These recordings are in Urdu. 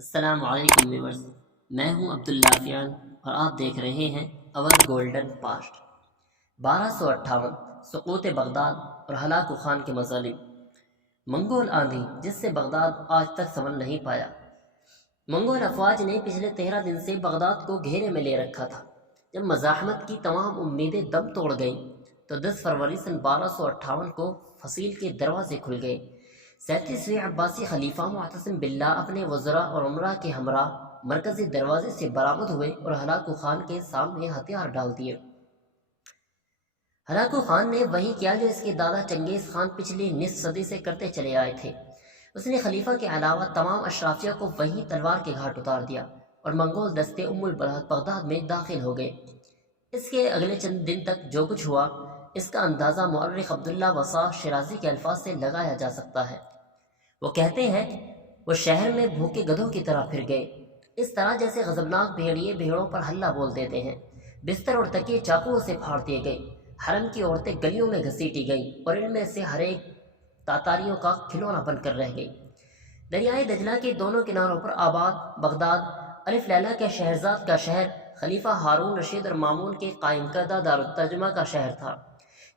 السلام علیکم ویورز، میں ہوں عبداللہ فیان اور آپ دیکھ رہے ہیں اور گولڈن پاسٹ۔ 1258 سقوط بغداد اور ہلاکو خان کے مظالم۔ منگول آندھی جس سے بغداد آج تک سنبھل نہیں پایا۔ منگول افواج نے پچھلے 13 دن سے بغداد کو گھیرے میں لے رکھا تھا۔ جب مزاحمت کی تمام امیدیں دم توڑ گئیں تو 10 فروری سن 1258 کو فصیل کے دروازے کھل گئے۔ 37ویں عباسی خلیفہ معتصم باللہ اپنے وزراء اور عمرہ کے ہمراہ مرکزی دروازے سے برآمد ہوئے اور ہلاکو خان کے سامنے ہتھیار ڈال دیے۔ ہلاکو خان نے وہی کیا جو اس کے دادا چنگیز خان پچھلی نصف صدی سے کرتے چلے آئے تھے۔ اس نے خلیفہ کے علاوہ تمام اشرافیہ کو وہیں تلوار کے گھاٹ اتار دیا اور منگول دستے بغداد میں داخل ہو گئے۔ اس کے اگلے چند دن تک جو کچھ ہوا اس کا اندازہ مورخ عبداللہ وصاح شیرازی کے الفاظ سے لگایا جا سکتا ہے۔ وہ کہتے ہیں وہ شہر میں بھوکے گدھوں کی طرح پھر گئے، اس طرح جیسے غضبناک بھیڑیے بھیڑوں پر حلہ بول دیتے ہیں۔ بستر اور تکیے چاقوؤں سے پھاڑ دیے گئے، حرم کی عورتیں گلیوں میں گھسیٹی گئیں اور ان میں سے ہر ایک تاتاریوں کا کھلونا بن کر رہ گئی۔ دریائے دجلہ کے دونوں کناروں پر آباد بغداد الف لیلہ کے شہرزاد کا شہر، خلیفہ ہارون رشید اور مامون کے قائم کردہ دارالترجمہ کا شہر تھا۔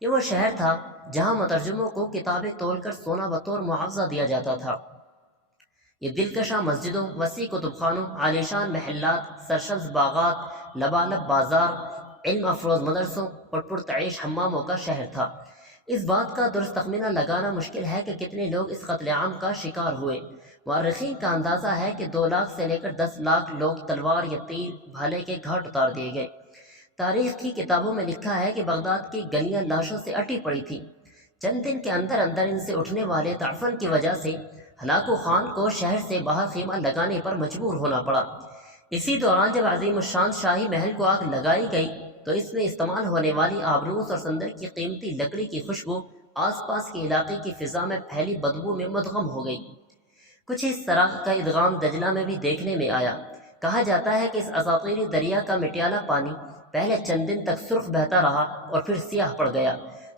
یہ وہ شہر تھا جہاں مترجموں کو کتابیں تول کر سونا بطور معاوضہ دیا جاتا تھا۔ یہ دلکشاں مسجدوں، وسیع کتب خانوں، عالیشان محلات، سرسبز باغات، لبالب بازار، علم افروز مدرسوں اور پرتعیش حماموں کا شہر تھا۔ اس بات کا درست تخمینہ لگانا مشکل ہے کہ کتنے لوگ اس قتل عام کا شکار ہوئے۔ مورخین کا اندازہ ہے کہ 2 لاکھ سے لے کر 10 لاکھ لوگ تلوار یا تیر بھالے کے گھاٹ اتار دیے گئے۔ تاریخ کی کتابوں میں لکھا ہے کہ بغداد کی گلیاں لاشوں سے اٹی پڑی تھیں۔ چند دن کے اندر اندر ان سے اٹھنے والے تعفن کی وجہ سے ہلاکو خان کو شہر سے باہر خیمہ لگانے پر مجبور ہونا پڑا۔ اسی دوران جب عظیم الشان شاہی محل کو آگ لگائی گئی تو اس میں استعمال ہونے والی آبنوس اور سندر کی قیمتی لکڑی کی خوشبو آس پاس کے علاقے کی فضا میں پھیلی بدبو میں مدغم ہو گئی۔ کچھ اس طرح کا ادغام دجلہ میں بھی دیکھنے میں آیا۔ کہا جاتا ہے کہ اس اساطیری دریا کا مٹیالہ پانی پہلے چند دن تک سرخ بہتا رہا اور پھر سیاہ پڑ گیا۔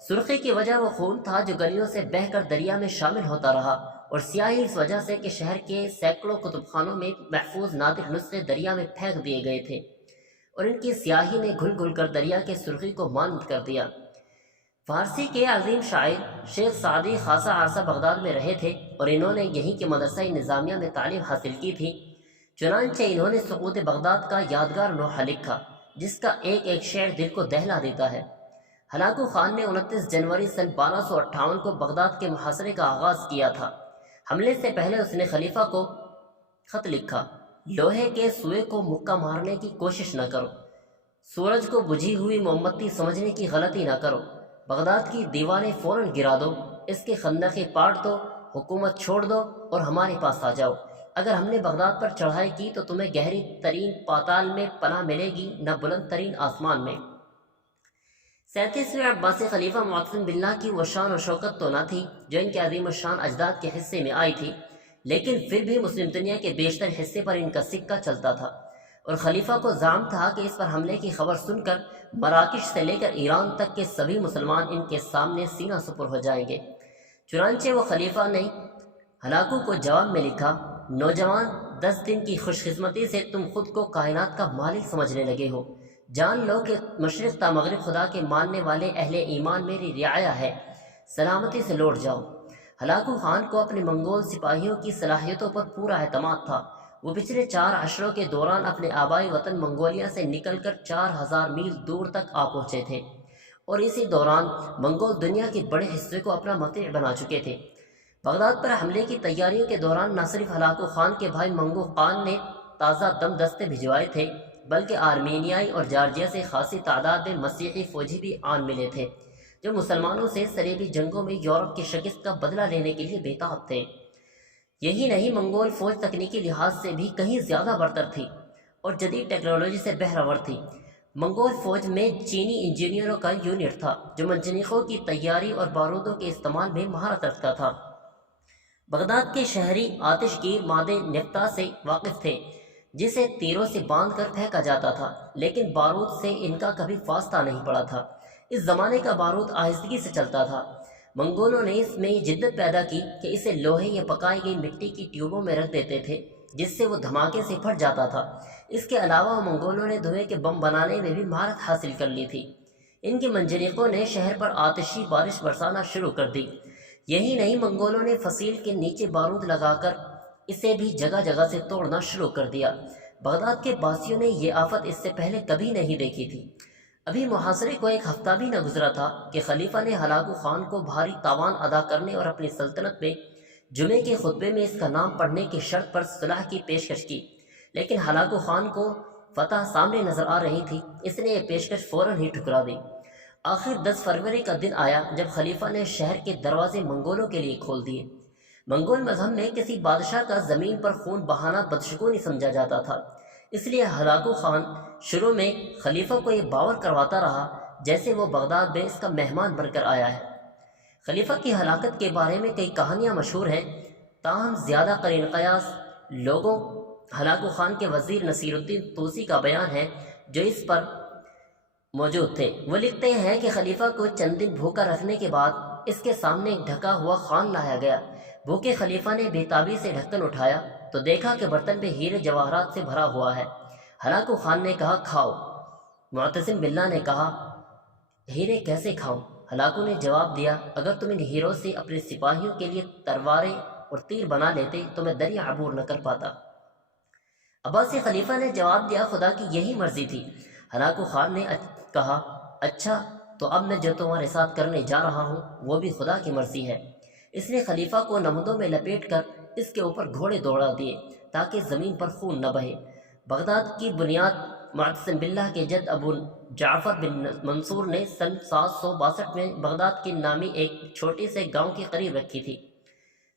سرخی کی وجہ وہ خون تھا جو گلیوں سے بہہ کر دریا میں شامل ہوتا رہا، اور سیاہی اس وجہ سے کہ شہر کے سینکڑوں کتب خانوں میں محفوظ نادر نسخے دریا میں پھینک دیے گئے تھے اور ان کی سیاہی نے گھل گھل کر دریا کے سرخی کو مانند کر دیا۔ فارسی کے عظیم شاعر شیخ سعدی خاصا عرصہ بغداد میں رہے تھے اور انہوں نے یہیں کے مدرسہ نظامیہ میں تعلیم حاصل کی تھی۔ چنانچہ انہوں نے سقوط بغداد کا یادگار لوحہ لکھا جس کا ایک ایک شعر دل کو دہلا دیتا ہے۔ ہلاکو خان نے 29 جنوری سن 1258 کو بغداد کے محاصرے کا آغاز کیا تھا۔ حملے سے پہلے اس نے خلیفہ کو خط لکھا: لوہے کے سوئے کو مکہ مارنے کی کوشش نہ کرو، سورج کو بجھی ہوئی موم بتی سمجھنے کی غلطی نہ کرو، بغداد کی دیواریں فوراً گرا دو، اس کے خندقیں پاٹ دو، حکومت چھوڑ دو اور ہمارے پاس آ جاؤ۔ اگر ہم نے بغداد پر چڑھائی کی تو تمہیں گہری ترین پاتال میں پناہ ملے گی، نہ بلند ترین آسمان میں۔ 37ویں عباسی خلیفہ معتصم باللہ کی وہ شان و شوکت تو نہ تھی جو ان کے عظیم الشان اجداد کے حصے میں آئی تھی، لیکن پھر بھی مسلم دنیا کے بیشتر حصے پر ان کا سکہ چلتا تھا، اور خلیفہ کو زعم تھا کہ اس پر حملے کی خبر سن کر مراکش سے لے کر ایران تک کے سبھی مسلمان ان کے سامنے سینہ سپر ہو جائیں گے۔ چنانچہ وہ خلیفہ نے ہلاکو کو جواب میں لکھا: نوجوان، 10 دن کی خوش قسمتی سے تم خود کو کائنات کا مالک سمجھنے لگے ہو۔ جان لو کہ مشرق تا مغرب خدا کے ماننے والے اہل ایمان میری رعایا ہے، سلامتی سے لوٹ جاؤ۔ ہلاکو خان کو اپنے منگول سپاہیوں کی صلاحیتوں پر پورا اعتماد تھا۔ وہ پچھلے 4 عشروں کے دوران اپنے آبائی وطن منگولیا سے نکل کر 4000 میل دور تک آ پہنچے تھے، اور اسی دوران منگول دنیا کے بڑے حصے کو اپنا مطیع بنا چکے تھے۔ بغداد پر حملے کی تیاریوں کے دوران نہ صرف ہلاکو خان کے بھائی منگو خان نے تازہ دم دستے بھجوائے تھے، بلکہ آرمینیائی اور جارجیا سے خاصی تعداد میں مسیحی فوجی بھی آن ملے تھے جو مسلمانوں سے صلیبی جنگوں میں یورپ کی شکست کا بدلہ لینے کے لیے بےتاب تھے۔ یہی نہیں، منگول فوج تکنیکی لحاظ سے بھی کہیں زیادہ برتر تھی اور جدید ٹیکنالوجی سے بہرور تھی۔ منگول فوج میں چینی انجینئروں کا یونٹ تھا جو منجنیقوں کی تیاری اور بارودوں کے استعمال میں مہارت رکھتا تھا۔ بغداد کے شہری آتش گیر مادے نفتا سے واقف تھے جسے تیروں سے باندھ کر پھینکا جاتا تھا، لیکن بارود سے ان کا کبھی واسطہ نہیں پڑا تھا۔ اس زمانے کا بارود آہستگی سے چلتا تھا۔ منگولوں نے اس میں یہ جدت پیدا کی کہ اسے لوہے یا پکائی گئی مٹی کی ٹیوبوں میں رکھ دیتے تھے جس سے وہ دھماکے سے پھٹ جاتا تھا۔ اس کے علاوہ منگولوں نے دھوئے کے بم بنانے میں بھی مہارت حاصل کر لی تھی۔ ان کی منجنیقوں نے شہر پر آتشی بارش برسانا شروع کر دی۔ یہی نہیں، منگولوں نے فصیل کے نیچے بارود لگا کر اسے بھی جگہ جگہ سے توڑنا شروع کر دیا۔ بغداد کے باسیوں نے یہ آفت اس سے پہلے کبھی نہیں دیکھی تھی۔ ابھی محاصرے کو ایک ہفتہ بھی نہ گزرا تھا کہ خلیفہ نے ہلاکو خان کو بھاری تاوان ادا کرنے اور اپنی سلطنت میں جمعے کے خطبے میں اس کا نام پڑھنے کی شرط پر صلح کی پیشکش کی، لیکن ہلاکو خان کو فتح سامنے نظر آ رہی تھی۔ اس نے یہ پیشکش فوراً ہی ٹھکرا دی۔ آخر 10 فروری کا دن آیا جب خلیفہ نے شہر کے دروازے منگولوں کے لیے کھول دیے۔ منگول مذہب میں کسی بادشاہ کا زمین پر خون بہانا بدشگونی سمجھا جاتا تھا، اس لیے ہلاکو خان شروع میں خلیفہ کو یہ باور کرواتا رہا جیسے وہ بغداد میں اس کا مہمان بن کر آیا ہے۔ خلیفہ کی ہلاکت کے بارے میں کئی کہانیاں مشہور ہیں، تاہم زیادہ قرین قیاس لوگوں ہلاکو خان کے وزیر نصیر الدین طوسی کا بیان ہے جو اس پر موجود تھے۔ وہ لکھتے ہیں کہ خلیفہ کو چند دن بھوکا رکھنے کے بعد اس کے سامنے ایک ڈھکا ہوا خوان لایا گیا۔ بھوکے خلیفہ نے بے تابی سے ڈھکن اٹھایا تو دیکھا کہ برتن میں ہیرے جواہرات سے بھرا ہوا ہے۔ ہلاکو خان نے کہا کھاؤ۔ معتصم باللہ نے کہا ہیرے کیسے کھاؤں؟ ہلاکو نے جواب دیا اگر تم ان ہیروں سے اپنے سپاہیوں کے لیے تلواریں اور تیر بنا لیتے تو میں دریا عبور نہ کر پاتا۔ عباسی خلیفہ نے جواب دیا خدا کی یہی مرضی تھی۔ ہلاکو خان نے کہا اچھا تو اب میں جو تمہارے ساتھ کرنے جا رہا ہوں وہ بھی خدا کی مرضی ہے۔ اس نے خلیفہ کو نمدوں میں لپیٹ کر اس کے اوپر گھوڑے دوڑا دیے تاکہ زمین پر خون نہ بہے۔ بغداد کی بنیاد معتصم باللہ کے جد ابو جعفر بن منصور نے سن 762 میں بغداد کے نامی ایک چھوٹے سے گاؤں کے قریب رکھی تھی۔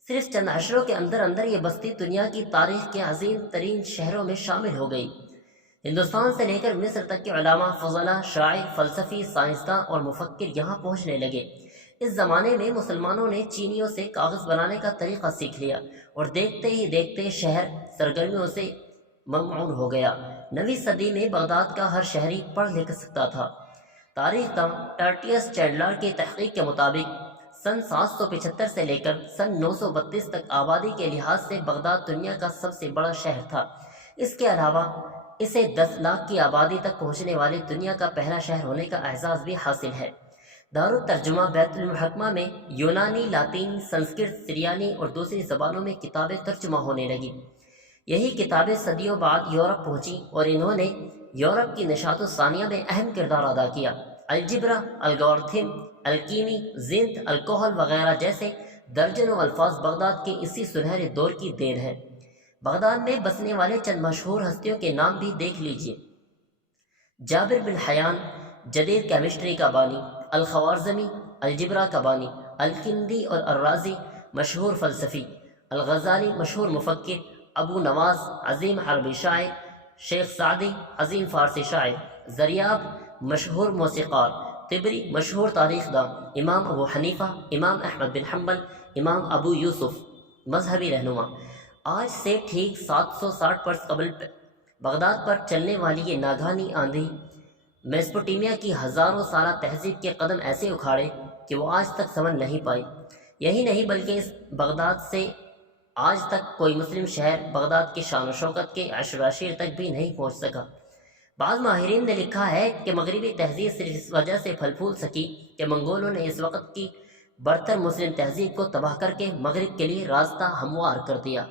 صرف چند عشروں کے اندر اندر یہ بستی دنیا کی تاریخ کے عظیم ترین شہروں میں شامل ہو گئی۔ ہندوستان سے لے کر مصر تک کے علماء، فضلاء، شاعر، فلسفی، سائنسداں اور مفکر یہاں پہنچنے لگے۔ اس زمانے میں مسلمانوں نے چینیوں سے کاغذ بنانے کا طریقہ سیکھ لیا اور دیکھتے ہی دیکھتے شہر سرگرمیوں سے ممعون ہو گیا۔ 9ویں صدی میں بغداد کا ہر شہری پڑھ لکھ سکتا تھا۔ تاریخ داں ٹرٹیس چینڈلر کی تحقیق کے مطابق سن 775 سے لے کر سن 932 تک آبادی کے لحاظ سے بغداد دنیا کا سب سے بڑا شہر تھا۔ اس کے علاوہ اسے 10 لاکھ کی آبادی تک پہنچنے والے دنیا کا پہلا شہر ہونے کا اعزاز بھی حاصل ہے۔ دارالترجمہ بیت المحکمہ میں یونانی، لاطینی، سنسکرت، سریانی اور دوسری زبانوں میں کتابیں ترجمہ ہونے لگیں۔ یہی کتابیں صدیوں بعد یورپ پہنچیں اور انہوں نے یورپ کی نشاط و ثانیہ میں اہم کردار ادا کیا۔ الجبرا، الگورتھم، الکیمی، زنت، الکحل وغیرہ جیسے درجنوں الفاظ بغداد کے اسی سنہرے دور کی دین ہے۔ بغداد میں بسنے والے چند مشہور ہستیوں کے نام بھی دیکھ لیجیے۔ جابر بن حیان جدید کیمسٹری کا بانی، الخوارزمی الجبرا کا بانی، الکندی اور الرازی مشہور فلسفی، الغزالی مشہور مفکر، ابو نواز عظیم عربی شاعر، شیخ سعدی عظیم فارسی شاعر، زریاب مشہور موسیقار، طبری مشہور تاریخ داں، امام ابو حنیفہ، امام احمد بن حنبل، امام ابو یوسف مذہبی رہنما۔ آج سے ٹھیک 760 برس قبل بغداد پر چلنے والی یہ ناگہانی آندھی میسوپوٹیمیا کی ہزاروں سالہ تہذیب کے قدم ایسے اکھاڑے کہ وہ آج تک سنور نہیں پائی۔ یہی نہیں بلکہ اس بغداد سے آج تک کوئی مسلم شہر بغداد کی شان و شوکت کے عشر و عشیر تک بھی نہیں پہنچ سکا۔ بعض ماہرین نے لکھا ہے کہ مغربی تہذیب صرف اس وجہ سے پھل پھول سکی کہ منگولوں نے اس وقت کی برتر مسلم تہذیب کو تباہ کر کے مغرب کے لیے راستہ ہموار کر دیا۔